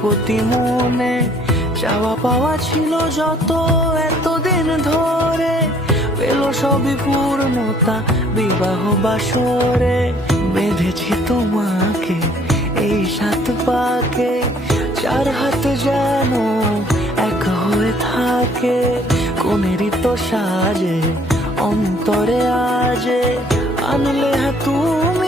প্রতি মনে চাওয়া পাওয়া ছিল যত এতদিন ধরে, পেল সবই পূর্ণতা বিবাহ বাসরে। বেঁধেছি তোমাকে এই 7 পাকে, 4 হাত যেন এক হয়ে থাকে। কোনেরই তো সাজে অন্তরে আজে আনলে তুমি